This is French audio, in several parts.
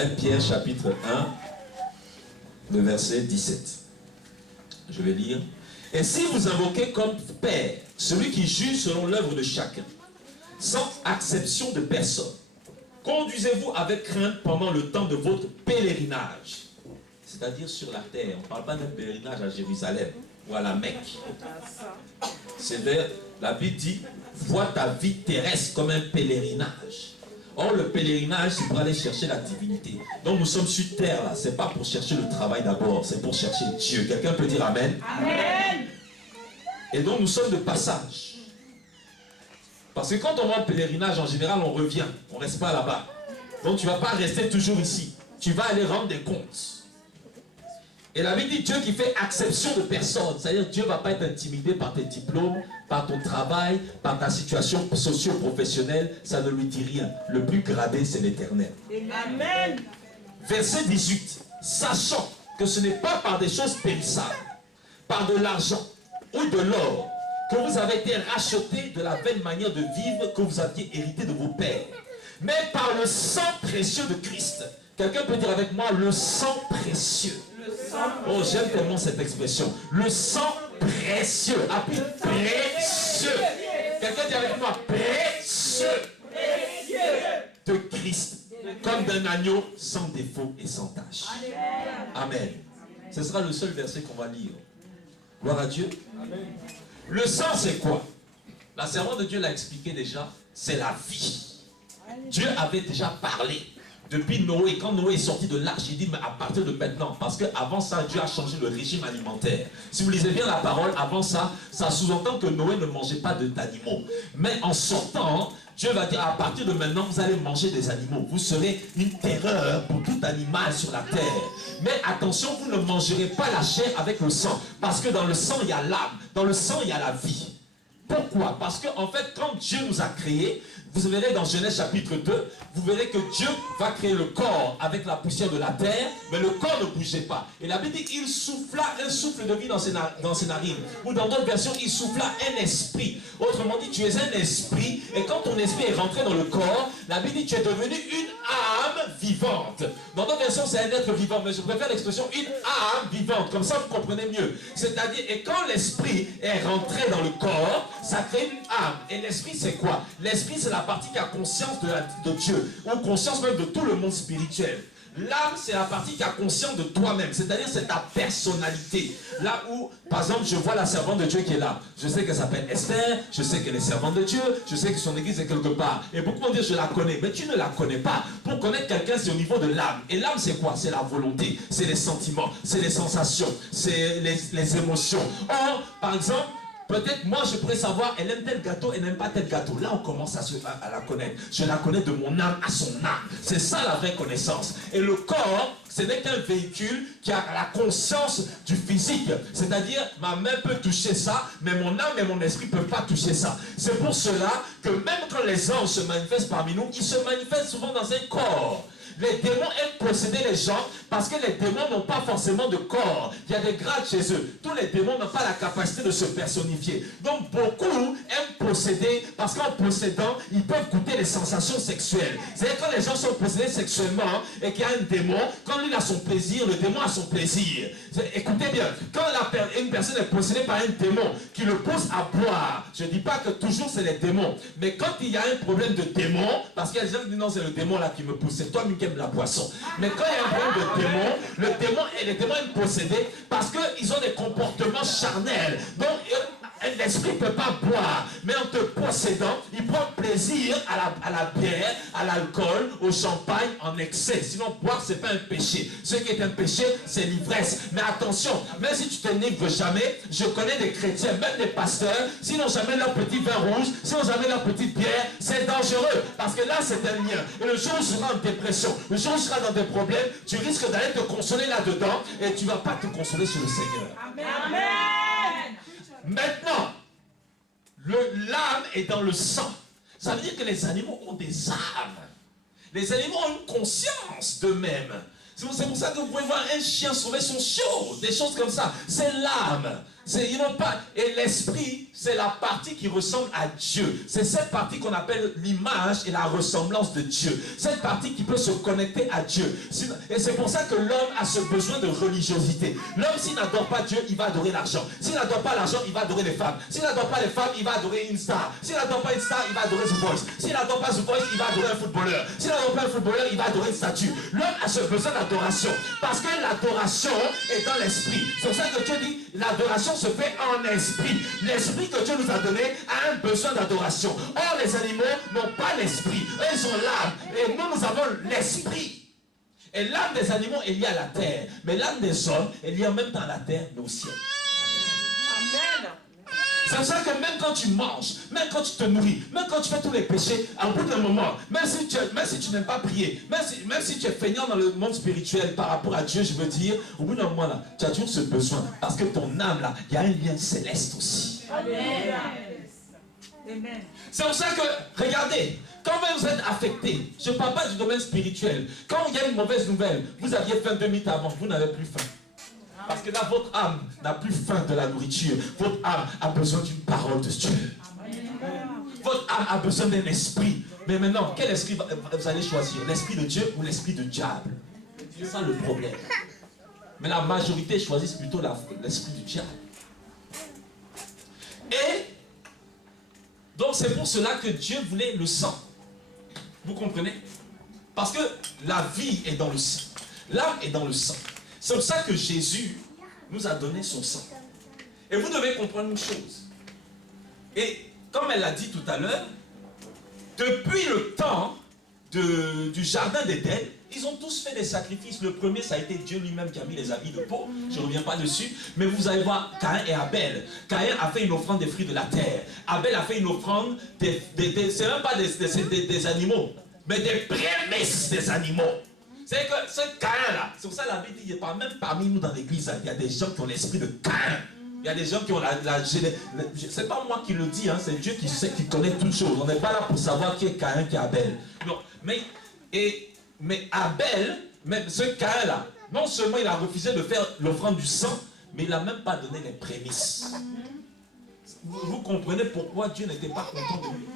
1 Pierre chapitre 1, le verset 17. Je vais lire. Et si vous invoquez comme Père, celui qui juge selon l'œuvre de chacun, sans acception de personne, conduisez-vous avec crainte pendant le temps de votre pèlerinage. C'est-à-dire sur la terre. On ne parle pas d'un pèlerinage à Jérusalem ou à la Mecque. C'est vers, la Bible dit, vois ta vie terrestre comme un pèlerinage. Or, le pèlerinage, c'est pour aller chercher la divinité. Donc, nous sommes sur terre, là. Ce n'est pas pour chercher le travail d'abord, c'est pour chercher Dieu. Quelqu'un peut dire Amen? Amen. Et donc, nous sommes de passage. Parce que quand on va en pèlerinage, en général, on revient. On ne reste pas là-bas. Donc, tu ne vas pas rester toujours ici. Tu vas aller rendre des comptes. Et la Bible dit Dieu qui fait exception de personne. C'est-à-dire Dieu ne va pas être intimidé par tes diplômes, par ton travail, par ta situation socio-professionnelle. Ça ne lui dit rien. Le plus gradé, c'est l'Éternel. Amen. Verset 18. Sachant que ce n'est pas par des choses périssables, par de l'argent ou de l'or, que vous avez été rachetés de la vaine manière de vivre que vous aviez hérité de vos pères, mais par le sang précieux de Christ. Quelqu'un peut dire avec moi le sang précieux. Oh, j'aime tellement cette expression. Le sang précieux. Appelle précieux. Quelqu'un dit avec moi précieux. De Christ. Comme d'un agneau sans défaut et sans tache. Amen. Ce sera le seul verset qu'on va lire. Gloire à Dieu. Amen. Le sang, c'est quoi? La servante de Dieu l'a expliqué déjà. C'est la vie. Dieu avait déjà parlé. Depuis Noé, quand Noé est sorti de l'arche, il dit, mais à partir de maintenant, parce qu'avant ça, Dieu a changé le régime alimentaire. Si vous lisez bien la parole, avant ça, ça sous-entend que Noé ne mangeait pas d'animaux. Mais en sortant, Dieu va dire, à partir de maintenant, vous allez manger des animaux. Vous serez une terreur pour tout animal sur la terre. Mais attention, vous ne mangerez pas la chair avec le sang. Parce que dans le sang, il y a l'âme. Dans le sang, il y a la vie. Pourquoi? Parce qu'en fait, quand Dieu nous a créés, vous verrez dans Genèse chapitre 2, vous verrez que Dieu va créer le corps avec la poussière de la terre, mais le corps ne bougeait pas. Et la Bible dit qu'il souffla un souffle de vie dans ses narines. Ou dans d'autres versions, il souffla un esprit. Autrement dit, tu es un esprit, et quand ton esprit est rentré dans le corps, la Bible dit que tu es devenu une âme vivante. Dans d'autres versions, c'est un être vivant, mais je préfère l'expression une âme vivante. Comme ça, vous comprenez mieux. C'est-à-dire, et quand l'esprit est rentré dans le corps, ça crée une âme. Et l'esprit, c'est quoi? L'esprit, c'est la partie qui a conscience de Dieu, ou conscience même de tout le monde spirituel. L'âme, c'est la partie qui a conscience de toi-même, c'est-à-dire c'est ta personnalité. Là où, par exemple, je vois la servante de Dieu qui est là. Je sais qu'elle s'appelle Esther, je sais qu'elle est servante de Dieu, je sais que son église est quelque part. Et beaucoup vont dire je la connais, mais tu ne la connais pas. Pour connaître quelqu'un, c'est au niveau de l'âme. Et l'âme, c'est quoi? C'est la volonté, c'est les sentiments, c'est les sensations, c'est les émotions. Or, par exemple, peut-être moi je pourrais savoir, elle aime tel gâteau, elle n'aime pas tel gâteau. Là on commence à la connaître. Je la connais de mon âme à son âme. C'est ça la vraie connaissance. Et le corps, ce n'est qu'un véhicule qui a la conscience du physique. C'est-à-dire, ma main peut toucher ça, mais mon âme et mon esprit ne peuvent pas toucher ça. C'est pour cela que même quand les anges se manifestent parmi nous, ils se manifestent souvent dans un corps. Les démons aiment posséder les gens parce que les démons n'ont pas forcément de corps. Il y a des grades chez eux. Tous les démons n'ont pas la capacité de se personnifier. Donc beaucoup aiment posséder parce qu'en possédant, ils peuvent goûter les sensations sexuelles. C'est-à-dire quand les gens sont possédés sexuellement et qu'il y a un démon, quand lui a son plaisir, le démon a son plaisir. Écoutez bien, quand une personne est possédée par un démon qui le pousse à boire, je ne dis pas que toujours c'est les démons, mais quand il y a un problème de démon, parce qu'il y a des gens qui disent non c'est le démon là qui me pousse, c'est toi qui aimes la boisson. Mais quand il y a un problème de démon, les démons aiment posséder parce qu'ils ont des comportements charnels. Donc l'esprit ne peut pas boire, mais en te possédant, il prend plaisir à la bière, à l'alcool, au champagne en excès. Sinon, boire, ce n'est pas un péché. Ce qui est un péché, c'est l'ivresse. Mais attention, même si tu te t'enivres jamais, je connais des chrétiens, même des pasteurs, s'ils n'ont jamais leur petit vin rouge, s'ils n'ont jamais leur petite bière, c'est dangereux. Parce que là, c'est un lien. Et le jour où tu seras en dépression, le jour où tu seras dans des problèmes, tu risques d'aller te consoler là-dedans et tu ne vas pas te consoler sur le Seigneur. Amen. Amen. Maintenant, l'âme est dans le sang. Ça veut dire que les animaux ont des âmes. Les animaux ont une conscience d'eux-mêmes. C'est pour ça que vous pouvez voir un chien sauver son chiot, des choses comme ça. C'est l'âme. Et l'esprit, c'est la partie qui ressemble à Dieu. C'est cette partie qu'on appelle l'image et la ressemblance de Dieu. Cette partie qui peut se connecter à Dieu. Et c'est pour ça que l'homme a ce besoin de religiosité. L'homme, s'il n'adore pas Dieu, il va adorer l'argent. S'il n'adore pas l'argent, il va adorer les femmes. S'il n'adore pas les femmes, il va adorer une star. S'il n'adore pas une star, il va adorer The Voice. S'il n'adore pas The Voice, il va adorer un footballeur. S'il n'adore pas un footballeur, il va adorer une statue. L'homme a ce besoin d'adoration. Parce que l'adoration est dans l'esprit. C'est pour ça que Dieu dit, l'adoration se fait en esprit. L'esprit que Dieu nous a donné a un besoin d'adoration. Or, les animaux n'ont pas l'esprit. Eux, ils ont l'âme. Et nous avons l'esprit. Et l'âme des animaux est liée à la terre. Mais l'âme des hommes est liée en même temps à la terre, mais au ciel. Amen. C'est pour ça que même quand tu manges, même quand tu te nourris, même quand tu fais tous les péchés, à bout d'un moment, même si tu n'aimes pas prier, même si tu es feignant dans le monde spirituel par rapport à Dieu, je veux dire, au bout d'un moment là, tu as toujours ce besoin. Parce que ton âme là, il y a un lien céleste aussi. Amen. Amen. C'est pour ça que, regardez, quand vous êtes affecté, je ne parle pas du domaine spirituel, quand il y a une mauvaise nouvelle, vous aviez faim 2 minutes avant, vous n'avez plus faim. Parce que là, votre âme n'a plus faim de la nourriture. Votre âme a besoin d'une parole de Dieu. Votre âme a besoin d'un esprit. Mais maintenant, quel esprit vous allez choisir? L'esprit de Dieu ou l'esprit de diable? C'est ça le problème. Mais la majorité choisissent plutôt l'esprit du diable. Et donc c'est pour cela que Dieu voulait le sang. Vous comprenez? Parce que la vie est dans le sang. L'âme est dans le sang. C'est pour ça que Jésus nous a donné son sang. Et vous devez comprendre une chose. Et comme elle l'a dit tout à l'heure, depuis le temps du jardin d'Éden, ils ont tous fait des sacrifices. Le premier, ça a été Dieu lui-même qui a mis les habits de peau. Je ne reviens pas dessus. Mais vous allez voir Caïn et Abel. Caïn a fait une offrande des fruits de la terre. Abel a fait une offrande c'est même pas des animaux, mais des prémices des animaux. C'est que ce Caïn-là, c'est pour ça que la Bible dit, même parmi nous dans l'église, il y a des gens qui ont l'esprit de Caïn. Il y a des gens qui ont c'est pas moi qui le dis, hein, c'est Dieu qui sait, qui connaît toutes choses. On n'est pas là pour savoir qui est Caïn, qui est Abel. Non, mais Abel, même ce Caïn-là, non seulement il a refusé de faire l'offrande du sang, mais il n'a même pas donné les prémices. Vous comprenez pourquoi Dieu n'était pas content de lui.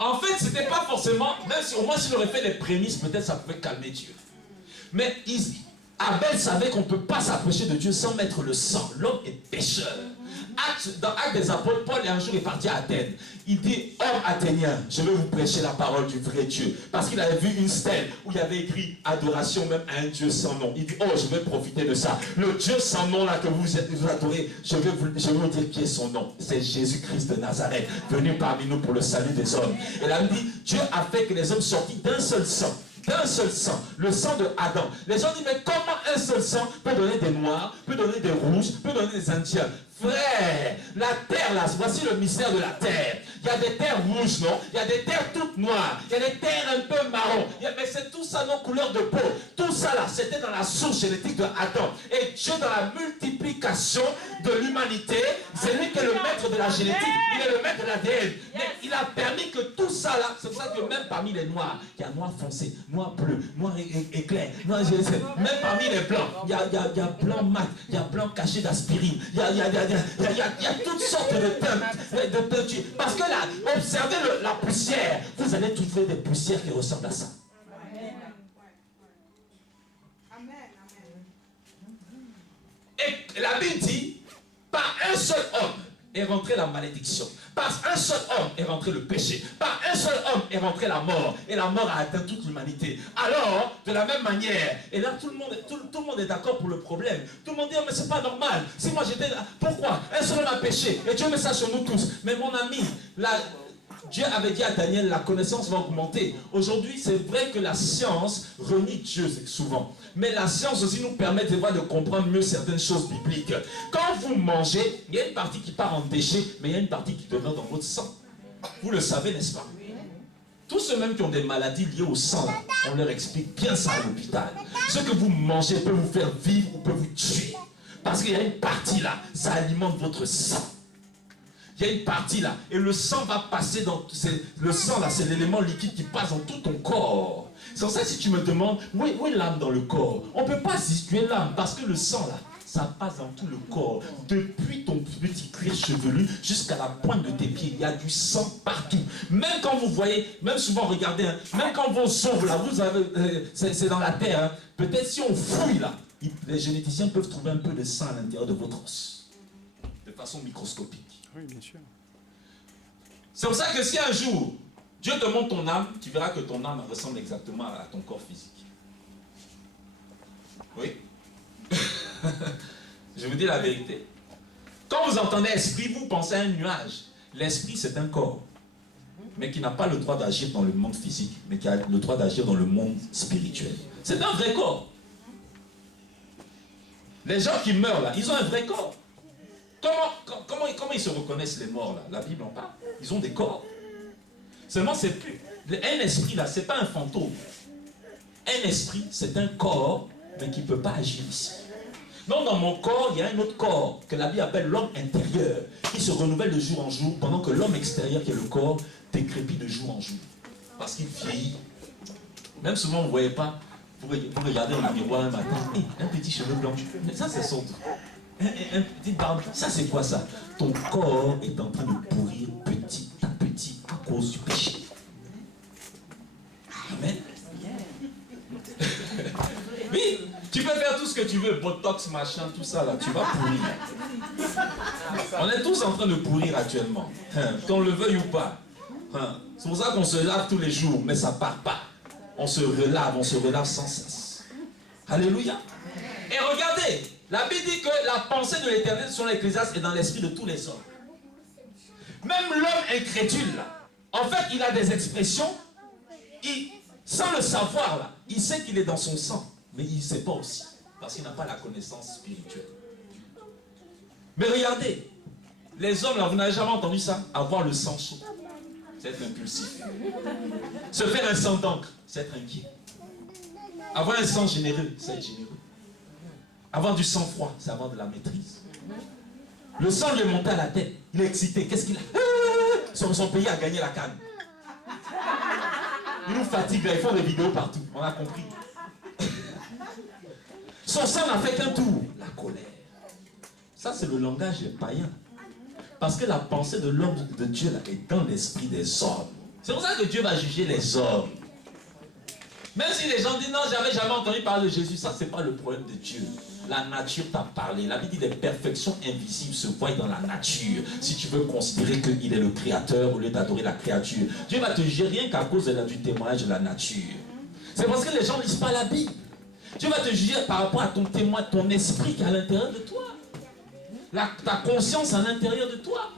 En fait, c'était pas forcément, même si au moins s'il aurait fait les prémices, peut-être ça pouvait calmer Dieu. Mais Abel savait qu'on ne peut pas s'approcher de Dieu sans mettre le sang. L'homme est pécheur. Dans Actes des Apôtres, Paul un jour est parti à Athènes. Il dit, homme athénien, je vais vous prêcher la parole du vrai Dieu. Parce qu'il avait vu une stèle où il y avait écrit adoration même à un Dieu sans nom. Il dit, oh, je vais profiter de ça. Le Dieu sans nom là que vous adorez, je vais vous dire qui est son nom. C'est Jésus-Christ de Nazareth, venu parmi nous pour le salut des hommes. Et là, il dit, Dieu a fait que les hommes sortis d'un seul sang. D'un seul sang, le sang de Adam. Les gens disent, mais comment un seul sang peut donner des noirs, peut donner des rouges, peut donner des indiens? Frère, la terre là, voici le mystère de la terre. Il y a des terres rouges, non? Il y a des terres toutes noires. Il y a des terres un peu marron. Mais c'est tout ça, nos couleurs de peau. Tout ça là, c'était dans la source génétique de Adam. Et Dieu, dans la multiplication de l'humanité, c'est lui qui est le maître de la génétique. Il est le maître de l'ADN. Mais il a permis que tout ça là, c'est pour ça que même parmi les noirs, il y a noir foncé, noir bleu, noir éclair, noir, même parmi les blancs, il y a blanc mat, il y a blanc caché d'aspirine, il y a toutes sortes de teintes. Parce que là, observez la poussière, vous allez trouver des poussières qui ressemblent à ça. Et la Bible dit, par un seul homme est rentrée la malédiction. Par un seul homme est rentré le péché. Par un seul homme est rentrée la mort. Et la mort a atteint toute l'humanité. Alors, de la même manière, et là tout le monde est d'accord pour le problème. Tout le monde dit, oh, mais c'est pas normal. Si moi j'étais là, pourquoi? Un seul homme a péché. Et Dieu met ça sur nous tous. Mais mon ami, Dieu avait dit à Daniel, la connaissance va augmenter. Aujourd'hui, c'est vrai que la science renie Dieu souvent. Mais la science aussi nous permet de comprendre mieux certaines choses bibliques. Quand vous mangez, il y a une partie qui part en déchet, mais il y a une partie qui demeure dans votre sang. Vous le savez, n'est-ce pas? Tous ceux même qui ont des maladies liées au sang, là, on leur explique bien ça à l'hôpital. Ce que vous mangez peut vous faire vivre ou peut vous tuer. Parce qu'il y a une partie là, ça alimente votre sang. Il y a une partie là, et le sang va passer dans... Le sang là, c'est l'élément liquide qui passe dans tout ton corps. C'est pour ça que si tu me demandes, où est l'âme dans le corps? On ne peut pas situer l'âme, parce que le sang là, ça passe dans tout le corps. Depuis ton petit cuir chevelu jusqu'à la pointe de tes pieds, il y a du sang partout. Même quand vous voyez, même souvent regardez, hein, même quand vos os là, vous avez, c'est dans la terre, hein, peut-être si on fouille là, les généticiens peuvent trouver un peu de sang à l'intérieur de votre os, de façon microscopique. Oui, bien sûr. C'est pour ça que si un jour, Dieu te montre ton âme, tu verras que ton âme ressemble exactement à ton corps physique. Oui. Je vous dis la vérité. Quand vous entendez esprit, vous pensez à un nuage. L'esprit, c'est un corps, mais qui n'a pas le droit d'agir dans le monde physique, mais qui a le droit d'agir dans le monde spirituel. C'est un vrai corps. Les gens qui meurent là, ils ont un vrai corps. Comment ils se reconnaissent les morts là? La Bible en parle. Ils ont des corps. Seulement, c'est plus. Un esprit là, c'est pas un fantôme. Un esprit, c'est un corps, mais qui ne peut pas agir ici. Donc dans mon corps, il y a un autre corps que la Bible appelle l'homme intérieur, qui se renouvelle de jour en jour, pendant que l'homme extérieur, qui est le corps, décrépit de jour en jour. Parce qu'il vieillit. Même souvent, vous ne voyez pas, vous regardez dans le miroir un matin, un petit cheveu blanc, ça c'est son un petit barbe, ça c'est quoi ça? Ton corps est en train de pourrir petit à petit à cause du péché. Amen. Oui, tu peux faire tout ce que tu veux, botox, machin, tout ça là, tu vas pourrir. On est tous en train de pourrir actuellement, qu'on le veuille ou pas. C'est pour ça qu'on se lave tous les jours, mais ça part pas. On se relave sans cesse. Alléluia. Et regardez, la Bible dit que la pensée de l'Éternel sur l'Ecclésiaste est dans l'esprit de tous les hommes. Même l'homme incrédule, là, en fait, il a des expressions, sans le savoir, là, il sait qu'il est dans son sang, mais il ne sait pas aussi, parce qu'il n'a pas la connaissance spirituelle. Mais regardez, les hommes, là, vous n'avez jamais entendu ça? Avoir le sang chaud, c'est être impulsif. Se faire un sang d'encre, c'est être inquiet. Avoir un sang généreux, c'est être généreux. Avoir du sang-froid, c'est avoir de la maîtrise. Le sang lui est monté à la tête. Il est excité. Qu'est-ce qu'il a? Son pays a gagné la canne. Il nous fatigue là. Il faut des vidéos partout. On a compris. Son sang n'a fait qu'un tour. La colère. Ça, c'est le langage des païens. Parce que la pensée de l'homme de Dieu là, est dans l'esprit des hommes. C'est pour ça que Dieu va juger les hommes. Même si les gens disent non, j'avais jamais entendu parler de Jésus, ça c'est pas le problème de Dieu. La nature t'a parlé. La Bible dit les perfections invisibles se voient dans la nature. Si tu veux considérer qu'il est le créateur au lieu d'adorer la créature, Dieu va te juger rien qu'à cause du témoignage de la nature. C'est parce que les gens ne lisent pas la Bible. Dieu va te juger par rapport à ton témoin, ton esprit qui est à l'intérieur de toi. Ta conscience à l'intérieur de toi.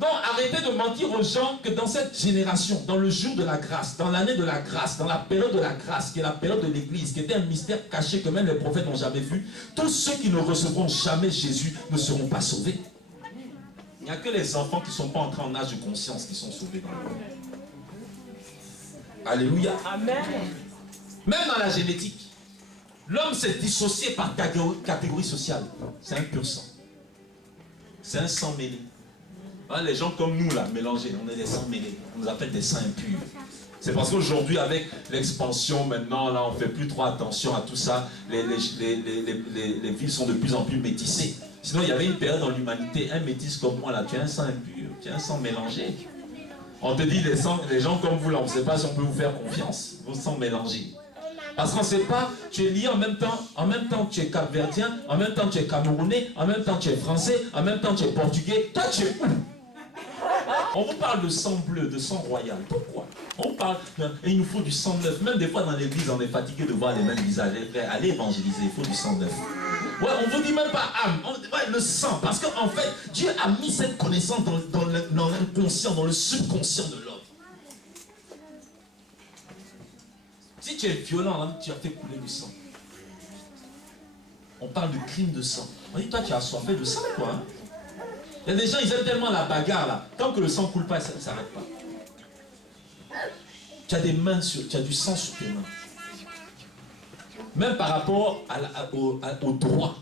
Donc arrêtez de mentir aux gens que dans cette génération, dans le jour de la grâce, dans l'année de la grâce, dans la période de la grâce, qui est la période de l'église, qui était un mystère caché que même les prophètes n'ont jamais vu, tous ceux qui ne recevront jamais Jésus ne seront pas sauvés. Il n'y a que les enfants qui ne sont pas entrés en âge de conscience qui sont sauvés dans le monde. Alléluia. Amen. Même dans la génétique, l'homme s'est dissocié par catégorie sociale. C'est un pur sang. C'est un sang mêlé. Les gens comme nous là, mélangés, on est des sangs mêlés. On nous appelle des sangs impurs. C'est parce qu'aujourd'hui, avec l'expansion, maintenant, là, on ne fait plus trop attention à tout ça. Les villes sont de plus en plus métissées. Sinon, il y avait une période dans l'humanité, un métis comme moi là, tu as un sang impur, tu as un sang mélangé. On te dit, les gens comme vous là, on ne sait pas si on peut vous faire confiance. Vos sangs mélangés. Parce qu'on ne sait pas, tu es lié en même temps tu es capverdien, en même temps tu es camerounais, en même temps tu es français, en même temps tu es portugais. Toi tu es où? On vous parle de sang bleu, de sang royal. Pourquoi? On parle, et il nous faut du sang neuf. Même des fois dans l'église, on est fatigué de voir les mêmes visages. Allez évangéliser, il faut du sang neuf. Ouais, on ne vous dit même pas âme, le sang. Parce qu'en fait, Dieu a mis cette connaissance dans l'inconscient, dans le subconscient de l'homme. Si tu es violent, tu as fait couler du sang. On parle de crime de sang. On dit, toi, tu as assoiffé de sang, quoi. Hein? Il y a des gens, ils aiment tellement la bagarre, là. Tant que le sang ne coule pas, ça ne s'arrête pas. Tu as des mains tu as du sang sur tes mains. Même par rapport au droit,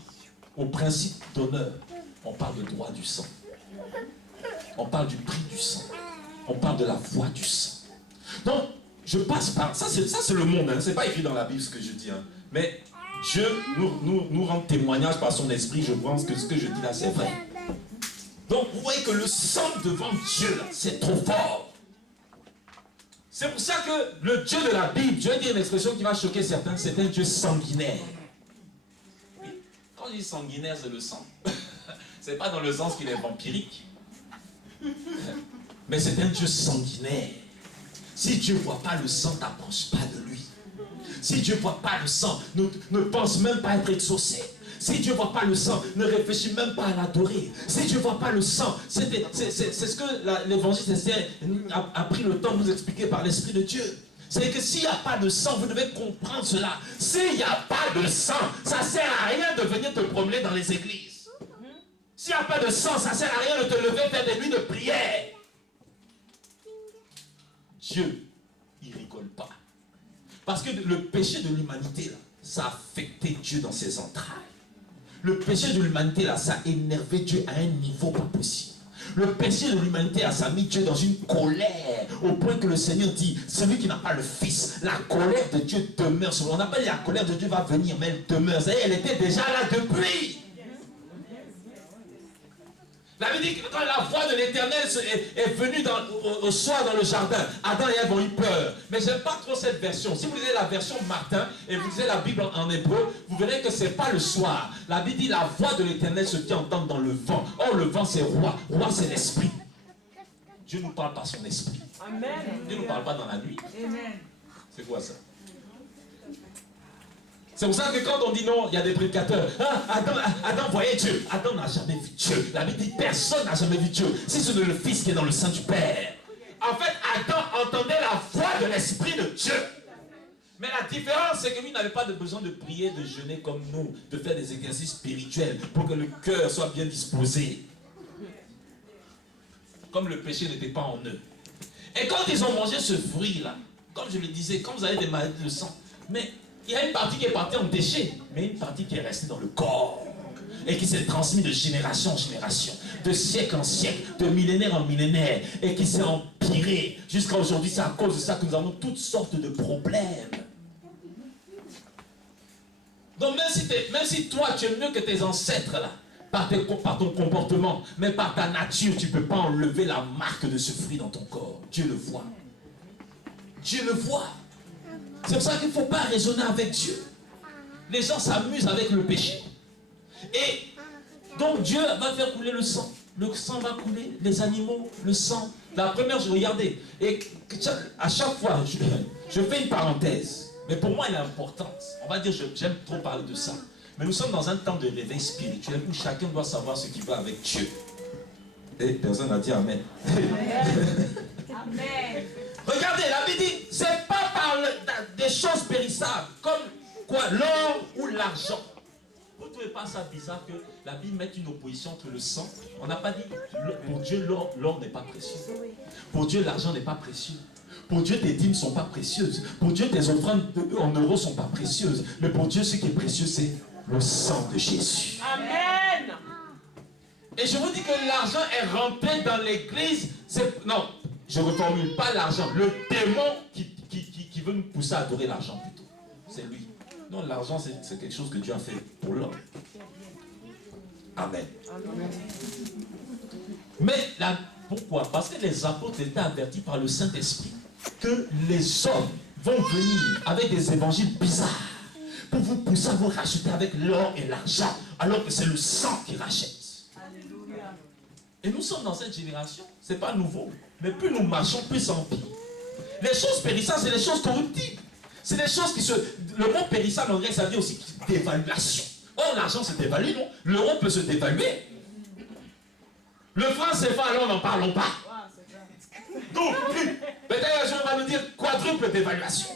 au principe d'honneur, on parle de droit du sang. On parle du prix du sang. On parle de la voix du sang. Donc, je passe par... Ça, c'est le monde, hein. C'est pas écrit dans la Bible ce que je dis. Hein. Mais Dieu nous rend témoignage par son esprit. Je pense que ce que je dis là, c'est vrai. Donc, vous voyez que le sang devant Dieu, c'est trop fort. C'est pour ça que le Dieu de la Bible, je vais dire une expression qui va choquer certains, c'est un Dieu sanguinaire. Oui. Quand je dis sanguinaire, c'est le sang. C'est pas dans le sens qu'il est vampirique. Mais c'est un Dieu sanguinaire. Si Dieu ne voit pas le sang, t'approches pas de lui. Si Dieu ne voit pas le sang, ne pense même pas être exaucé. Si Dieu ne voit pas le sang, ne réfléchit même pas à l'adorer. Si Dieu ne voit pas le sang, c'est ce que l'évangile a pris le temps de nous expliquer par l'Esprit de Dieu. C'est que s'il n'y a pas de sang, vous devez comprendre cela. S'il n'y a pas de sang, ça ne sert à rien de venir te promener dans les églises. S'il n'y a pas de sang, ça ne sert à rien de te lever faire des nuits de prière. Dieu, il ne rigole pas. Parce que le péché de l'humanité, ça a affecté Dieu dans ses entrailles. Le péché de l'humanité, là, ça a énervé Dieu à un niveau pas possible. Le péché de l'humanité, là, ça a mis Dieu dans une colère, au point que le Seigneur dit, celui qui n'a pas le Fils, la colère de Dieu demeure sur lui. On n'a pas dit la colère de Dieu va venir, mais elle demeure. Ça y est, elle était déjà là depuis. La Bible dit que quand la voix de l'Éternel est venue au soir dans le jardin, Adam et Ève ont eu peur. Mais je n'aime pas trop cette version. Si vous lisez la version Martin et vous lisez la Bible en hébreu, vous verrez que ce n'est pas le soir. La Bible dit la voix de l'Éternel se fait entendre dans le vent. Or le vent c'est roi. Roi c'est l'esprit. Dieu nous parle par son esprit. Amen. Dieu ne nous parle pas dans la nuit. Amen. C'est quoi ça? C'est pour ça que quand on dit non, il y a des prédicateurs. Ah, Adam voyait Dieu. Adam n'a jamais vu Dieu. La Bible dit personne n'a jamais vu Dieu. Si ce n'est le Fils qui est dans le sein du Père. En fait, Adam entendait la voix de l'Esprit de Dieu. Mais la différence, c'est que lui n'avait pas besoin de prier, de jeûner comme nous, de faire des exercices spirituels pour que le cœur soit bien disposé. Comme le péché n'était pas en eux. Et quand ils ont mangé ce fruit-là, comme je le disais, quand vous avez des maladies de sang, mais il y a une partie qui est partie en déchet, mais une partie qui est restée dans le corps et qui s'est transmise de génération en génération, de siècle en siècle, de millénaire en millénaire, et qui s'est empirée jusqu'à aujourd'hui. C'est à cause de ça que nous avons toutes sortes de problèmes. Donc même si toi tu es mieux que tes ancêtres là, par ton comportement, mais par ta nature, tu ne peux pas enlever la marque de ce fruit dans ton corps. Dieu le voit. Dieu le voit. C'est pour ça qu'il ne faut pas raisonner avec Dieu. Les gens s'amusent avec le péché. Et donc Dieu va faire couler le sang. Le sang va couler, les animaux, le sang. La première, je regardais. Et à chaque fois, je fais une parenthèse. Mais pour moi, il est important. On va dire, j'aime trop parler de ça. Mais nous sommes dans un temps de réveil spirituel où chacun doit savoir ce qui va avec Dieu. Et personne n'a dit Amen. Amen. Regardez, la Bible dit, c'est pas par des choses périssables, comme quoi, l'or ou l'argent. Vous ne trouvez pas ça bizarre que la Bible mette une opposition entre le sang? On n'a pas dit, pour Dieu, l'or n'est pas précieux. Pour Dieu, l'argent n'est pas précieux. Pour Dieu, tes dîmes ne sont pas précieuses. Pour Dieu, tes offrandes en euros ne sont pas précieuses. Mais pour Dieu, ce qui est précieux, c'est le sang de Jésus. Amen. Et je vous dis que l'argent est rentré dans l'église. Non, je reformule pas l'argent. Le démon qui veut nous pousser à adorer l'argent plutôt. C'est lui. Non, l'argent, c'est quelque chose que Dieu a fait pour l'homme. Amen. Amen. Mais pourquoi? Parce que les apôtres étaient avertis par le Saint-Esprit que les hommes vont venir avec des évangiles bizarres pour vous pousser à vous racheter avec l'or et l'argent, alors que c'est le sang qui rachète. Alléluia. Et nous sommes dans cette génération, ce n'est pas nouveau, mais plus nous marchons, plus ça empire. Les choses périssables, c'est les choses corruptibles. C'est des choses qui se... Le mot périssable en grec, ça veut dire aussi dévaluation. Or, l'argent se dévalue, non? L'euro peut se dévaluer. Le franc CFA, alors n'en parlons pas. Donc, peut-être un jour, on va nous dire quadruple dévaluation.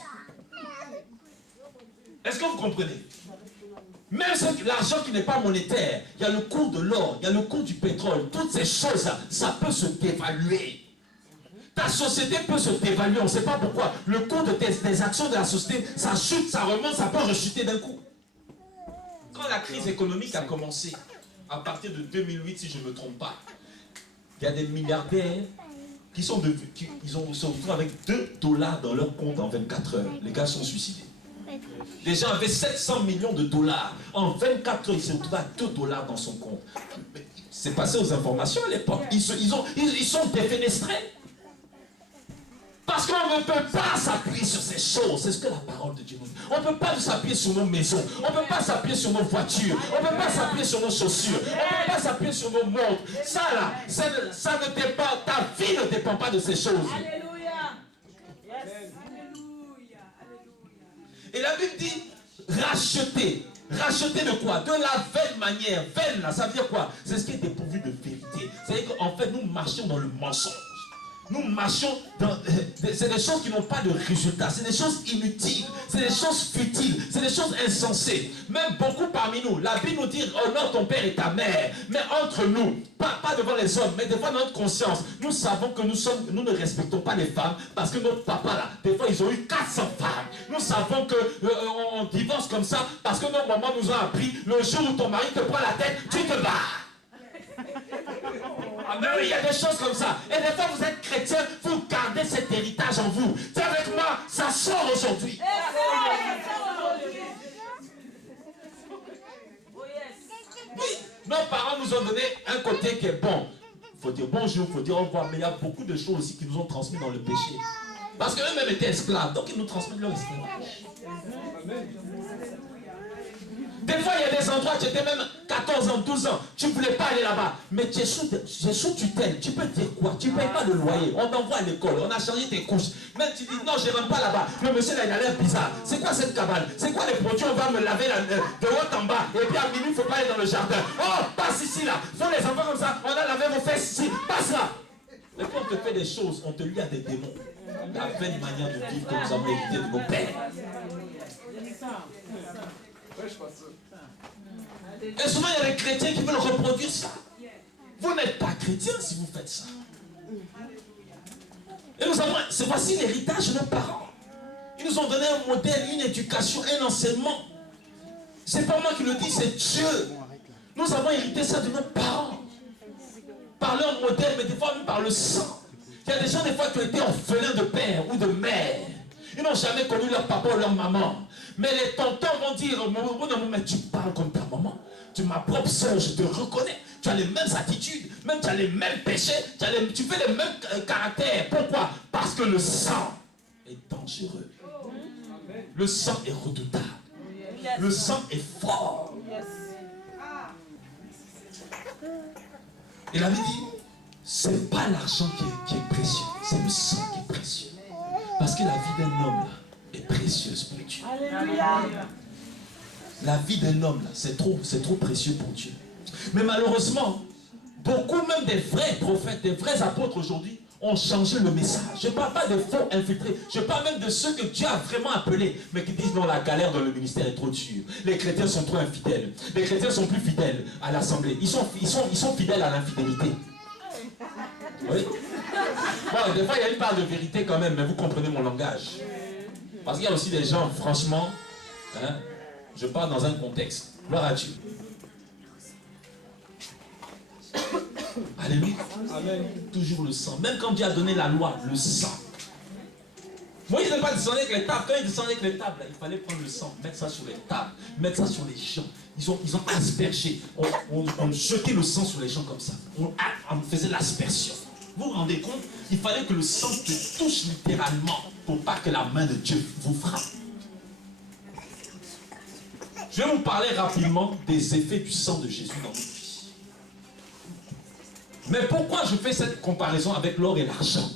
Est-ce que vous comprenez? Même l'argent qui n'est pas monétaire, il y a le cours de l'or, il y a le cours du pétrole, toutes ces choses-là, ça peut se dévaluer. Ta société peut se dévaluer, on ne sait pas pourquoi. Le cours des actions de la société, ça chute, ça remonte, ça peut rechuter d'un coup. Quand la crise économique a commencé, à partir de 2008, si je ne me trompe pas, il y a des milliardaires qui se retrouvent avec $2 dans leur compte en 24 heures. Les gars sont suicidés. Les gens avaient 700 millions de dollars. En 24 heures, il s'est retrouvé à 2 dollars dans son compte. C'est passé aux informations à l'époque. Ils sont défenestrés. Parce qu'on ne peut pas s'appuyer sur ces choses. C'est ce que la parole de Dieu nous dit. On ne peut pas s'appuyer sur nos maisons. On ne peut pas s'appuyer sur nos voitures. On ne peut pas s'appuyer sur nos chaussures. On ne peut pas s'appuyer sur nos montres. Ça là, ça ne dépend, ta vie ne dépend pas de ces choses. Alléluia. Yes. Et la Bible dit, racheter. Racheter de quoi? De la vaine manière. Vaine là, ça veut dire quoi? C'est ce qui est dépourvu de vérité. C'est-à-dire qu'en fait, nous marchons dans le mensonge. Nous marchons dans... C'est des choses qui n'ont pas de résultat. C'est des choses inutiles. C'est des choses futiles. C'est des choses insensées. Même beaucoup parmi nous, la Bible nous dit, honore ton père et ta mère. Mais entre nous, pas devant les hommes, mais devant notre conscience, nous savons que nous ne respectons pas les femmes parce que nos papas là, des fois ils ont eu 400 femmes. Nous savons que on divorce comme ça parce que nos mamans nous ont appris, le jour où ton mari te prend la tête, tu te bats. Mais oui, il y a des choses comme ça. Et des fois, vous êtes chrétien, vous gardez cet héritage en vous. C'est avec moi, ça sort aujourd'hui. Oui, nos parents nous ont donné un côté qui est bon. Il faut dire bonjour, il faut dire au revoir. Mais il y a beaucoup de choses aussi qui nous ont transmis dans le péché. Parce qu'eux-mêmes étaient esclaves, donc ils nous transmettent leur esclavage. Des fois, il y a des endroits, tu étais même 14 ans, 12 ans, tu ne voulais pas aller là-bas. Mais tu es sous tutelle, tu peux dire quoi? Tu ne payes pas le loyer, on t'envoie à l'école, on a changé tes couches. Même tu dis, non, je ne rentre pas là-bas. Le monsieur là, il a l'air bizarre. C'est quoi cette cabane? C'est quoi les produits? On va me laver de haut en bas. Et puis à minuit, il ne faut pas aller dans le jardin. Oh, passe ici là. Faut les enfants comme ça, on a lavé vos fesses ici. Passe là. Et quand on te fait des choses, on te lie à des démons. La vaine manière de vivre que nous avons hérité de nos pères. Et souvent, il y a des chrétiens qui veulent reproduire ça. Vous n'êtes pas chrétien si vous faites ça. Et nous avons, voici l'héritage de nos parents. Ils nous ont donné un modèle, une éducation, un enseignement. C'est pas moi qui le dis, c'est Dieu. Nous avons hérité ça de nos parents. Par leur modèle, mais des fois même par le sang. Il y a des gens, des fois, qui ont été orphelins de père ou de mère. Ils n'ont jamais connu leur papa ou leur maman. Mais les tontons vont dire, mais tu parles comme ta maman. Tu es ma propre soeur, je te reconnais. Tu as les mêmes attitudes, même tu as les mêmes péchés, tu fais les mêmes caractères. Pourquoi? Parce que le sang est dangereux. Le sang est redoutable. Le sang est fort. Et la Bible dit, c'est pas l'argent qui est précieux, c'est le sang qui est précieux. Parce que la vie d'un homme là est précieuse pour Dieu. Alléluia. La vie d'un homme là, c'est trop précieux pour Dieu. Mais malheureusement, beaucoup même des vrais prophètes, des vrais apôtres aujourd'hui ont changé le message. Je ne parle pas de faux infiltrés, je parle même de ceux que Dieu a vraiment appelés, mais qui disent non, la galère dans le ministère est trop dure. Les chrétiens sont trop infidèles. Les chrétiens sont plus fidèles à l'assemblée. Ils sont fidèles à l'infidélité. Oui. Bon, des fois, il y a une part de vérité quand même, mais vous comprenez mon langage. Parce qu'il y a aussi des gens, franchement, hein, je parle dans un contexte. Gloire à Dieu. Alléluia. Amen. Toujours le sang. Même quand Dieu a donné la loi, le sang. Moïse n'est pas descendu avec les tables. Quand il descendait avec les tables, il fallait prendre le sang, mettre ça sur les tables, mettre ça sur les champs. Ils ont aspergé. On jetait le sang sur les champs comme ça. On faisait l'aspersion. Vous vous rendez compte? Il fallait que le sang te touche littéralement pour pas que la main de Dieu vous frappe. Je vais vous parler rapidement des effets du sang de Jésus dans notre vie. Mais pourquoi je fais cette comparaison avec l'or et l'argent?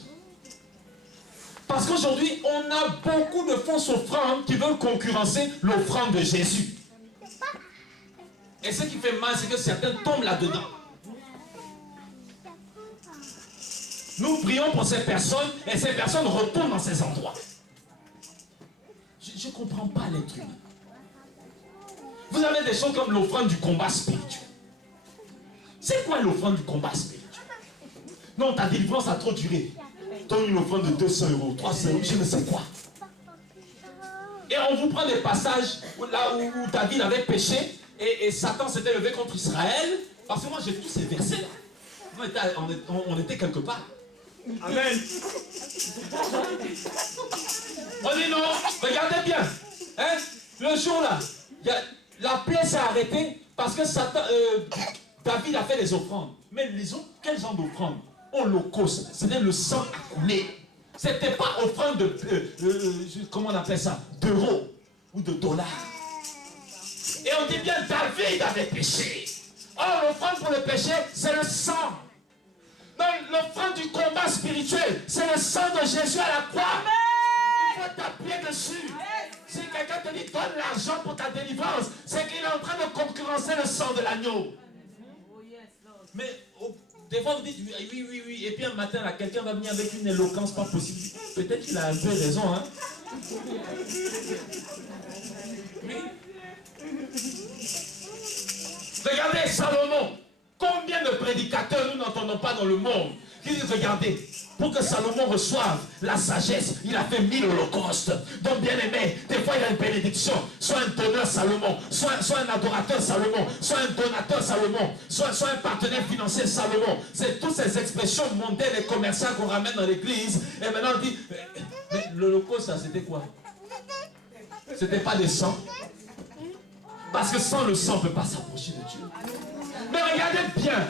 Parce qu'aujourd'hui, on a beaucoup de fausses offrandes qui veulent concurrencer l'offrande de Jésus. Et ce qui fait mal, c'est que certains tombent là-dedans. Nous prions pour ces personnes et ces personnes retournent dans ces endroits. Je ne comprends pas l'être humain. Vous avez des choses comme l'offrande du combat spirituel. C'est quoi l'offrande du combat spirituel? Non, ta délivrance a trop duré. Donne une offrande de 200 €, 300 €, je ne sais quoi. Et on vous prend des passages là où David avait péché et Satan s'était levé contre Israël. Parce que moi j'ai tous ces versets là. On était quelque part. Amen. On dit non, regardez bien. Hein? Le jour-là, la plaie s'est arrêtée parce que David a fait les offrandes. Mais les autres, quel genre d'offrande? Holocauste. C'était le sang à couler. C'était pas offrande de, comment on appelle ça? D'euros ou de dollars. Et on dit bien, David avait péché. Or, l'offrande pour le péché, c'est le sang. Donc, l'offrande du combat spirituel, c'est le sang de Jésus à la croix. Il faut t'appuyer dessus. Si quelqu'un te dit, donne l'argent pour ta délivrance, c'est qu'il est en train de concurrencer le sang de l'agneau. Mais des fois, vous dites, oui. Et puis un matin, là, quelqu'un va venir avec une éloquence pas possible. Peut-être qu'il a un peu raison, hein. Oui. Regardez Salomon. Combien de prédicateurs nous n'entendons pas dans le monde qui disent, regardez, pour que Salomon reçoive la sagesse, il a fait 1000 holocaustes. Donc bien aimé, des fois il y a une bénédiction. Soit un donneur Salomon, soit un adorateur Salomon, soit un donateur Salomon, soit un partenaire financier Salomon. C'est toutes ces expressions mondaines et commerciales qu'on ramène dans l'église. Et maintenant on dit, mais l'holocauste, ça c'était quoi? C'était pas des sangs. Parce que sans le sang, on ne peut pas s'approcher de Dieu. Mais regardez bien,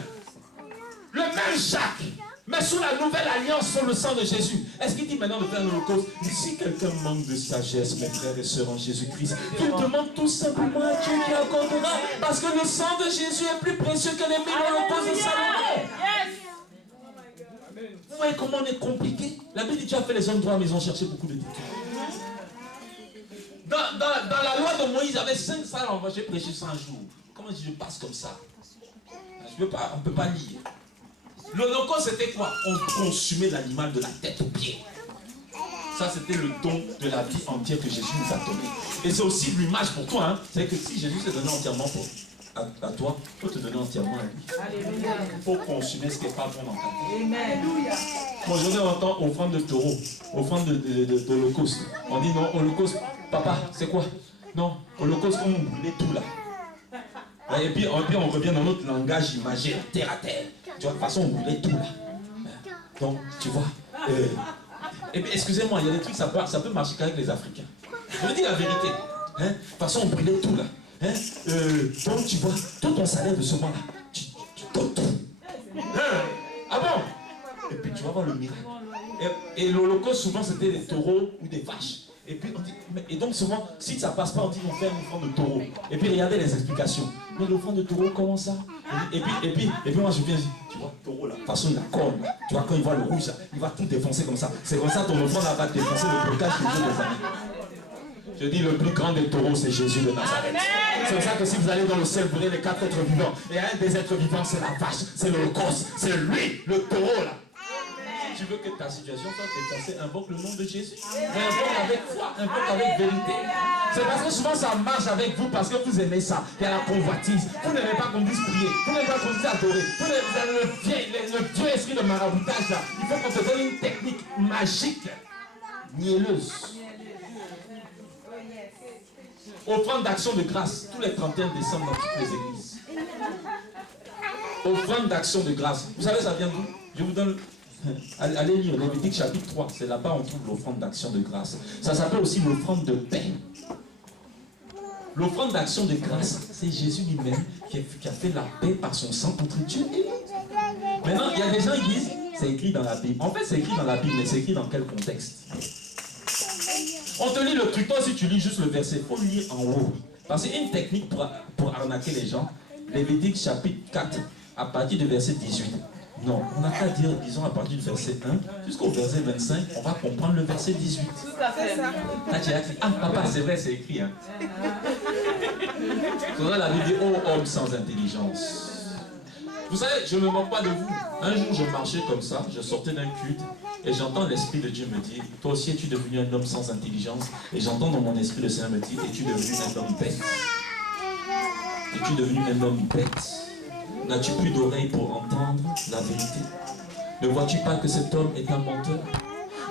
le même Jacques, mais sous la nouvelle alliance sur le sang de Jésus. Est-ce qu'il dit maintenant de faire l'holocauste? Si quelqu'un manque de sagesse, mes frères et sœurs en Jésus-Christ, qu'il demande tout simplement à Dieu qui accordera. Parce que le sang de Jésus est plus précieux que les 1000 holocaustes de Salomon. Vous voyez comment on est compliqué? La Bible dit Dieu a fait les hommes droits, mais ils ont cherché beaucoup de détours. Dans la loi de Moïse, il y avait 5 salles, j'ai prêché 100 jours. Comment je passe comme ça? On ne peut pas lire. L'holocauste, c'était quoi? On consumait l'animal de la tête aux pieds. Ça, c'était le don de la vie entière que Jésus nous a donné. Et c'est aussi l'image pour toi. Hein. C'est que si Jésus s'est donné entièrement à toi, il faut te donner entièrement à lui. Il faut consommer ce qui n'est pas bon dans ta vie. Aujourd'hui, on entend offrande de taureau, offrande d'holocauste. On dit non, holocauste, papa, c'est quoi? Non, holocauste, on brûlait tout là. Et puis on revient dans notre langage imagé, terre à terre. Tu vois, de toute façon, on brûlait tout là. Donc, tu vois. Et puis, excusez-moi, il y a des trucs, ça peut marcher qu'avec les Africains. Je veux dire la vérité. Hein? De toute façon, on brûlait tout là. Hein? Donc, tu vois, tout ton salaire de ce mois-là, tu donnes tout. Hein? Ah bon? Et puis, tu vas voir le miracle. Et l'holocauste, souvent, c'était des taureaux ou des vaches. Et puis on dit, et donc souvent, si ça passe pas, on dit on fait une offrande de taureau. Et puis regardez les explications. Mais l'offrande de taureau, comment ça? Et puis moi je viens, je dis, tu vois, taureau là, de toute façon il a corne là. Tu vois, quand il voit le rouge là, il va tout défoncer comme ça. C'est comme ça ton offrande là va défoncer le blocage des yeux des amis. Je dis, le plus grand des taureaux, c'est Jésus de Nazareth. C'est pour ça que si vous allez dans le ciel, vous verrez les 4 êtres vivants. Et un des êtres vivants, c'est la vache, c'est l'holocauste, c'est lui, le taureau là. Tu veux que ta situation soit dépassée, invoque le nom de Jésus. Invoque avec foi, invoque avec vérité. C'est parce que souvent ça marche avec vous parce que vous aimez ça. Il y a la convoitise. Vous n'aimez pas qu'on dise prier. Vous n'aimez pas qu'on dise adorer. Vous avez le vieux esprit de maraboutage là. Il faut qu'on te donne une technique magique, mielleuse. Offrande d'action de grâce tous les 31 décembre dans toutes les églises. Offrande d'action de grâce. Vous savez ça vient d'où? Je vous donne. Allez lire Lévitique chapitre 3, c'est là-bas on trouve l'offrande d'action de grâce. Ça s'appelle aussi l'offrande de paix. L'offrande d'action de grâce, c'est Jésus lui-même qui a fait la paix par son sang contre Dieu. Maintenant, il y a des gens qui disent, c'est écrit dans la Bible. En fait, c'est écrit dans la Bible, mais c'est écrit dans quel contexte? On te lit le truc, toi si tu lis juste le verset, il faut lire en haut. Parce qu'il y a une technique pour arnaquer les gens. Lévitique chapitre 4, à partir du verset 18. Non, on n'a qu'à dire, disons, à partir du verset 1 jusqu'au verset 25, on va comprendre le verset 18. Tout à fait. Là, tu as dit, ah papa, c'est vrai, c'est écrit. Hein. C'est vrai, la Bible dit, oh homme sans intelligence. Vous savez, je ne me moque pas de vous. Un jour, je marchais comme ça, je sortais d'un culte, et j'entends l'Esprit de Dieu me dire, toi aussi, es-tu devenu un homme sans intelligence? Et j'entends dans mon esprit le Seigneur me dire, es-tu devenu un homme bête? Es-tu devenu un homme bête? N'as-tu plus d'oreilles pour entendre la vérité? Ne vois-tu pas que cet homme est un menteur?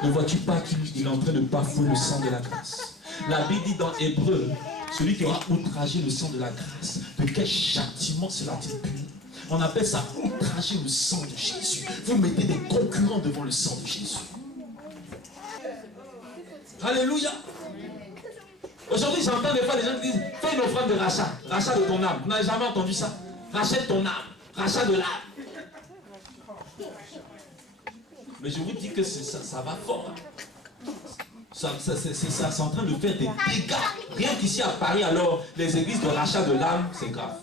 Ne vois-tu pas qu'il est en train de bafouer le sang de la grâce? La Bible dit dans Hébreu, celui qui aura outragé le sang de la grâce, de quel châtiment sera-t-il puni? On appelle ça outrager le sang de Jésus. Vous mettez des concurrents devant le sang de Jésus. Alléluia. Aujourd'hui, j'entends des fois les gens qui disent, fais une offrande de rachat, rachat de ton âme. Vous n'avez jamais entendu ça? Rachète ton âme, rachat de l'âme. Mais je vous dis que ça va fort. C'est en train de faire des dégâts. Rien qu'ici à Paris, alors, les églises de rachat de l'âme, c'est grave.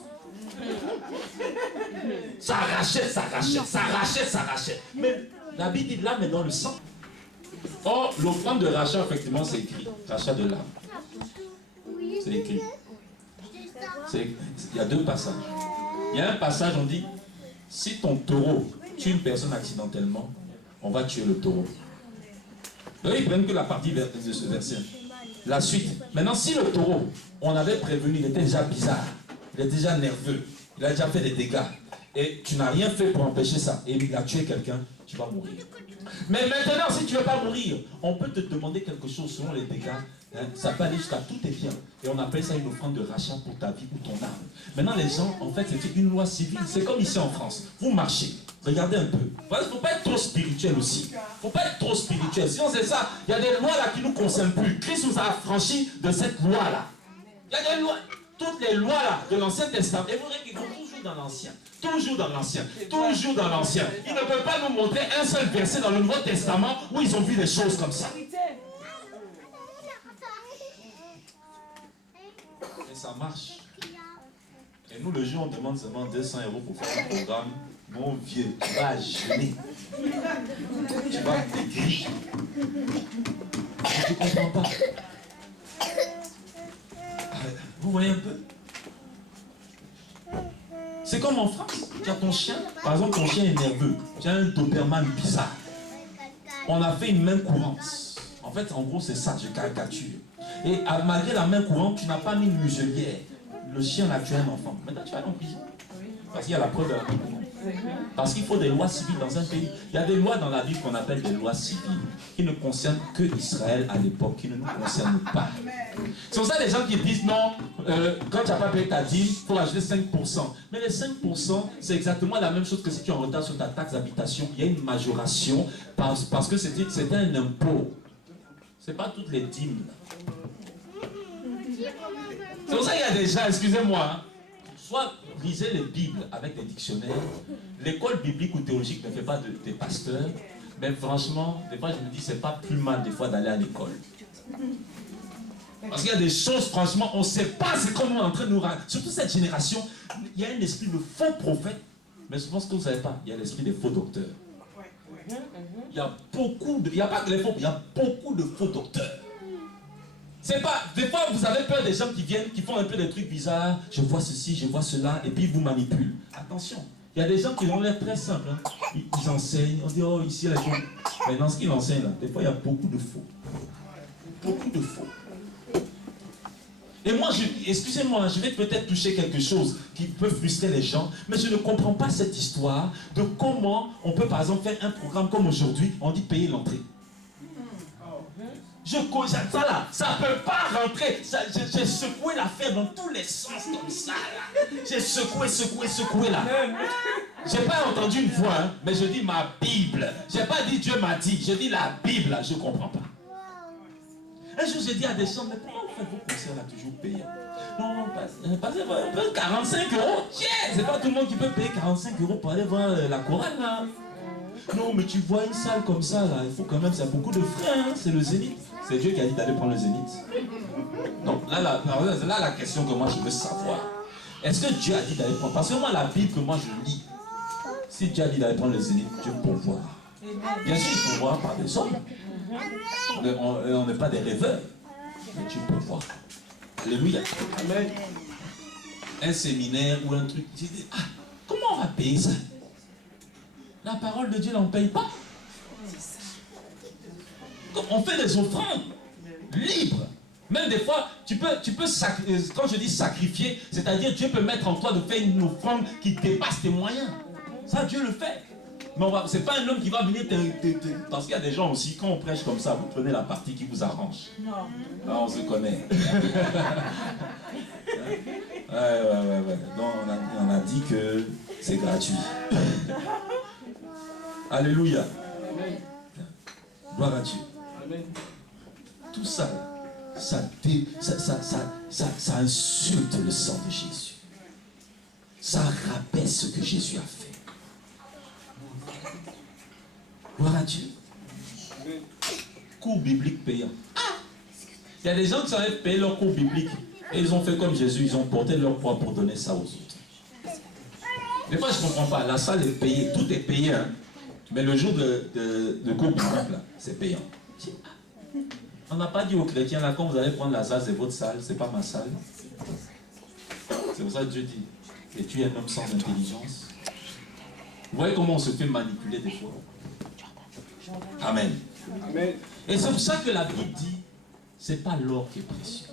Ça rachète, ça rachète, ça rachète, ça rachète. Mais la Bible dit l'âme est dans le sang. Or, l'offrande de rachat, effectivement, c'est écrit. Rachat de l'âme. C'est écrit. Il y a deux passages. Il y a un passage, on dit, si ton taureau tue une personne accidentellement, on va tuer le taureau. Donc, ils prennent que la partie de ce verset. La suite. Maintenant, si le taureau, on avait prévenu, il était déjà bizarre, il est déjà nerveux, il a déjà fait des dégâts, et tu n'as rien fait pour empêcher ça, et il a tué quelqu'un, tu vas mourir. Mais maintenant, si tu ne veux pas mourir, on peut te demander quelque chose selon les dégâts. Hein, ça peut aller jusqu'à tout est bien. Et on appelle ça une offrande de rachat pour ta vie ou ton âme. Maintenant, les gens, en fait, c'est une loi civile. C'est comme ici en France. Vous marchez. Regardez un peu. Il ne faut pas être trop spirituel aussi. Il ne faut pas être trop spirituel. Sinon, c'est ça. Il y a des lois là qui ne nous concernent plus. Christ nous a affranchis de cette loi-là. Il y a des lois. Toutes les lois là de l'Ancien Testament. Et vous verrez qu'ils vont toujours dans l'Ancien. Toujours dans l'Ancien. Toujours dans l'Ancien. Ils ne peuvent pas nous montrer un seul verset dans le Nouveau Testament où ils ont vu des choses comme ça. Et ça marche. Et nous, le jour, on demande seulement 200 € pour faire un programme. Mon vieux, tu vas gêner. Tu vas maigrir. Tu ne comprends pas. Vous voyez un peu? C'est comme en France. Tu as ton chien. Par exemple, ton chien est nerveux. Tu as un Doberman bizarre. On a fait une main courante. En fait, en gros, c'est ça, je caricature. Et malgré la main courante, tu n'as pas mis une muselière. Le chien a tué un enfant. Maintenant, tu vas aller en prison. Parce qu'il y a la preuve de la main courante. Parce qu'il faut des lois civiles dans un pays. Il y a des lois dans la Bible qu'on appelle des lois civiles, qui ne concernent que Israël à l'époque, qui ne nous concernent pas. C'est pour ça les gens qui disent non, quand tu n'as pas payé ta dîme, il faut ajouter 5%. Mais les 5%, c'est exactement la même chose que si tu es en retard sur ta taxe d'habitation. Il y a une majoration parce que c'était un impôt. Ce n'est pas toutes les dîmes. C'est pour ça qu'il y a des gens, excusez-moi, hein, soit lisez les Bibles avec des dictionnaires. L'école biblique ou théologique ne fait pas des pasteurs. Mais franchement, des fois je me dis, c'est pas plus mal des fois d'aller à l'école. Parce qu'il y a des choses, franchement, on ne sait pas ce qu'on est en train de nous raconter. Surtout cette génération, il y a un esprit de faux prophètes. Mais je pense que vous ne savez pas, il y a l'esprit des faux docteurs. Il y a beaucoup de... Il n'y a pas que les faux, il y a beaucoup de faux docteurs. C'est pas... Des fois, vous avez peur des gens qui viennent, qui font un peu des trucs bizarres. Je vois ceci, je vois cela, et puis ils vous manipulent. Attention, il y a des gens qui ont l'air très simples. Hein. Ils enseignent, on dit, oh, ici, les gens... Mais dans ce qu'ils enseignent, là, des fois, il y a beaucoup de faux. Beaucoup de faux. Et moi, excusez-moi, je vais peut-être toucher quelque chose qui peut frustrer les gens, mais je ne comprends pas cette histoire de comment on peut, par exemple, faire un programme comme aujourd'hui, on dit payer l'entrée. Ça là, ça ne peut pas rentrer. J'ai secoué l'affaire dans tous les sens comme ça là. J'ai secoué là. J'ai pas entendu une voix, hein, mais je dis ma Bible. J'ai pas dit Dieu m'a dit, je dis la Bible là, je ne comprends pas. Un jour j'ai dit à des gens, mais pourquoi vous faites vos concerts là toujours payés? Non, parce que 45 €, tiens, c'est pas tout le monde qui peut payer 45 € pour aller voir la chorale là. Non, mais tu vois une salle comme ça là, il faut quand même, c'est beaucoup de frais, hein, c'est le Zénith. C'est Dieu qui a dit d'aller prendre le Zénith. Donc là, la question que moi je veux savoir, est-ce que Dieu a dit d'aller prendre? Parce que moi la Bible que moi je lis, si Dieu a dit d'aller prendre le Zénith, Dieu peut voir. Bien sûr, il peut voir par des hommes. On n'est pas des rêveurs, mais Dieu peut voir. Alléluia. Amen. Un séminaire ou un truc, tu dis, ah, comment on va payer ça? La parole de Dieu, on ne paye pas. On fait des offrandes libres. Même des fois, tu peux quand je dis sacrifier, c'est-à-dire Dieu peut mettre en toi de faire une offrande qui dépasse tes moyens. Ça, Dieu le fait. Mais ce n'est pas un homme qui va venir parce qu'il y a des gens aussi, quand on prêche comme ça, vous prenez la partie qui vous arrange. Non. Là, on se connaît. Ouais. Donc, on a dit que c'est gratuit. Alléluia. Gloire à Dieu. Tout ça, ça insulte le sang de Jésus. Ça rabaisse ce que Jésus a fait. Gloire à Dieu. Cours biblique payant. Il y a des gens qui savaient payer leur cours biblique et ils ont fait comme Jésus, ils ont porté leur croix pour donner ça aux autres. Des fois, je ne comprends pas. La salle est payée, tout est payé. Hein? Mais le jour de cours biblique, là, c'est payant. On n'a pas dit aux chrétiens, là, quand vous allez prendre la salle, c'est votre salle, c'est pas ma salle. C'est pour ça que Dieu dit, et tu es un homme sans intelligence. Vous voyez comment on se fait manipuler des fois. Amen. Amen. Et c'est pour ça que la Bible dit, c'est pas l'or qui est précieux.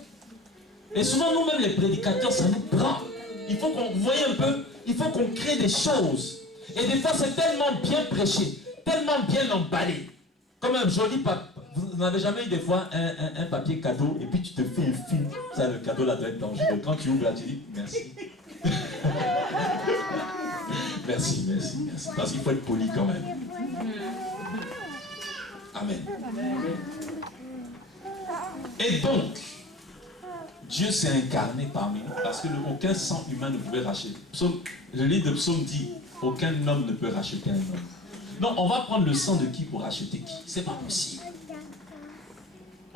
Et souvent, nous-mêmes, les prédicateurs, ça nous prend. Il faut qu'on, vous voyez un peu, il faut qu'on crée des choses. Et des fois, c'est tellement bien prêché, tellement bien emballé. Comme un joli papier. Vous n'avez jamais eu des fois un papier cadeau et puis tu te fais un film. Ça, le cadeau là doit être dangereux. Quand tu ouvres là, tu dis merci. Merci, merci, merci. Parce qu'il faut être poli quand même. Amen. Et donc, Dieu s'est incarné parmi nous parce que aucun sang humain ne pouvait racheter. Le livre de Psaume dit, aucun homme ne peut racheter un homme. Non, on va prendre le sang de qui pour racheter qui? C'est pas possible.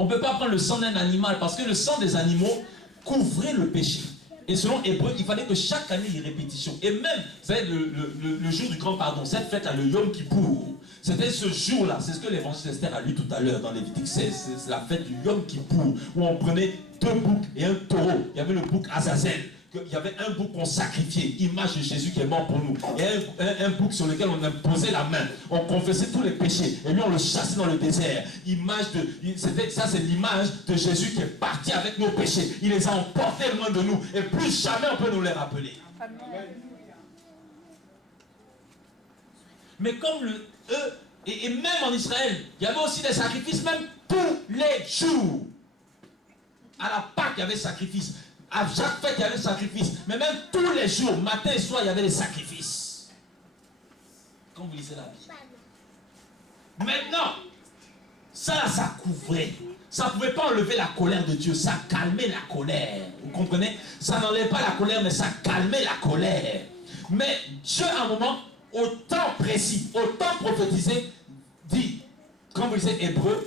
On ne peut pas prendre le sang d'un animal parce que le sang des animaux couvrait le péché. Et selon Hébreu, il fallait que chaque année il y ait répétition. Et même, vous savez, le jour du grand pardon, cette fête à le Yom Kippour, c'était ce jour-là, c'est ce que l'évangile Esther a lu tout à l'heure dans Lévitique 16, c'est la fête du Yom Kippour, où on prenait 2 boucs et un taureau. Il y avait le bouc Azazel. Il y avait un bouc qu'on sacrifiait, image de Jésus qui est mort pour nous. Et un bouc sur lequel on imposait la main. On confessait tous les péchés. Et lui, on le chassait dans le désert. Image de, ça, c'est l'image de Jésus qui est parti avec nos péchés. Il les a emportés loin de nous. Et plus jamais on peut nous les rappeler. Amen. Mais comme eux, et même en Israël, il y avait aussi des sacrifices, même tous les jours. À la Pâque, il y avait sacrifice. À chaque fête, il y avait des sacrifices. Mais même tous les jours, matin et soir, il y avait des sacrifices. Quand vous lisez la Bible. Maintenant, ça couvrait. Ça ne pouvait pas enlever la colère de Dieu. Ça calmait la colère. Vous comprenez? Ça n'enlevait pas la colère, mais ça calmait la colère. Mais Dieu, à un moment, au temps précis, au temps prophétisé, dit, quand vous lisez Hébreu,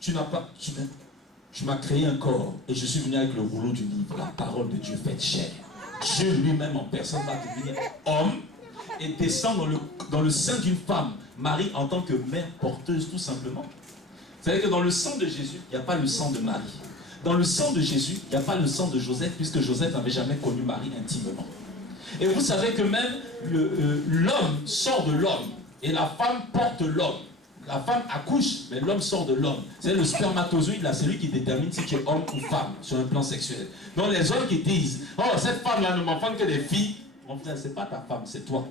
tu m'as créé un corps et je suis venu avec le rouleau du livre, la parole de Dieu faite chair. Dieu lui-même en personne va devenir homme et descend dans le sein d'une femme, Marie en tant que mère porteuse tout simplement. Vous savez que dans le sang de Jésus, il n'y a pas le sang de Marie. Dans le sang de Jésus, il n'y a pas le sang de Joseph puisque Joseph n'avait jamais connu Marie intimement. Et vous savez que même l'homme sort de l'homme et la femme porte l'homme. La femme accouche, mais l'homme sort de l'homme. C'est le spermatozoïde, là, c'est lui qui détermine si tu es homme ou femme sur un plan sexuel. Donc les hommes qui disent, oh, cette femme-là ne m'enfante que des filles, mon frère, c'est pas ta femme, c'est toi.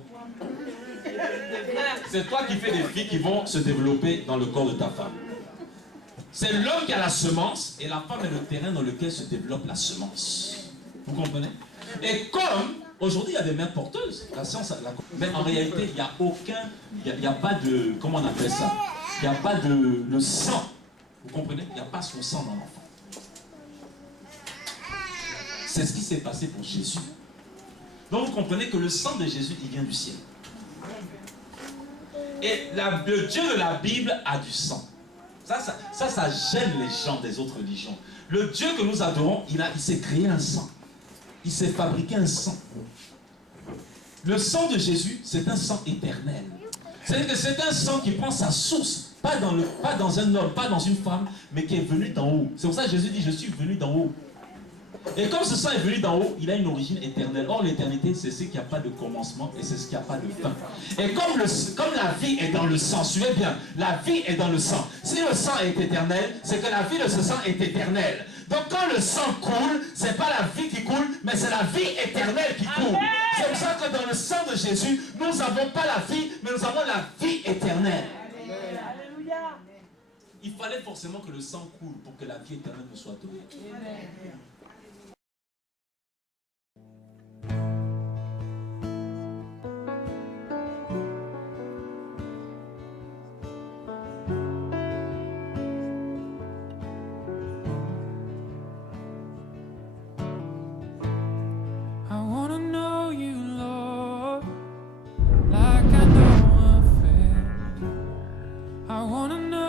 C'est toi qui fais des filles qui vont se développer dans le corps de ta femme. C'est l'homme qui a la semence et la femme est le terrain dans lequel se développe la semence. Vous comprenez? Et comme aujourd'hui il y a des mères porteuses, la science, mais en réalité il n'y a aucun, il n'y a pas de, comment on appelle ça? Il n'y a pas de le sang. Vous comprenez? Il n'y a pas son sang dans l'enfant. C'est ce qui s'est passé pour Jésus. Donc vous comprenez que le sang de Jésus, il vient du ciel. Et le Dieu de la Bible a du sang. Ça gêne les gens des autres religions. Le Dieu que nous adorons, il s'est créé un sang. Il s'est fabriqué un sang. Le sang de Jésus, c'est un sang éternel. C'est-à-dire que c'est un sang qui prend sa source, pas dans un homme, pas dans une femme, mais qui est venu d'en haut. C'est pour ça que Jésus dit, je suis venu d'en haut. Et comme ce sang est venu d'en haut, il a une origine éternelle. Or, l'éternité, c'est ce qui n'a pas de commencement et c'est ce qui n'a pas de fin. Et comme la vie est dans le sang, suivez bien, la vie est dans le sang. Si le sang est éternel, c'est que la vie de ce sang est éternelle. Donc quand le sang coule, ce n'est pas la vie qui coule, mais c'est la vie éternelle qui coule. C'est pour ça que dans le sang de Jésus, nous n'avons pas la vie, mais nous avons la vie éternelle. Alléluia. Il fallait forcément que le sang coule pour que la vie éternelle nous soit donnée. I wanna know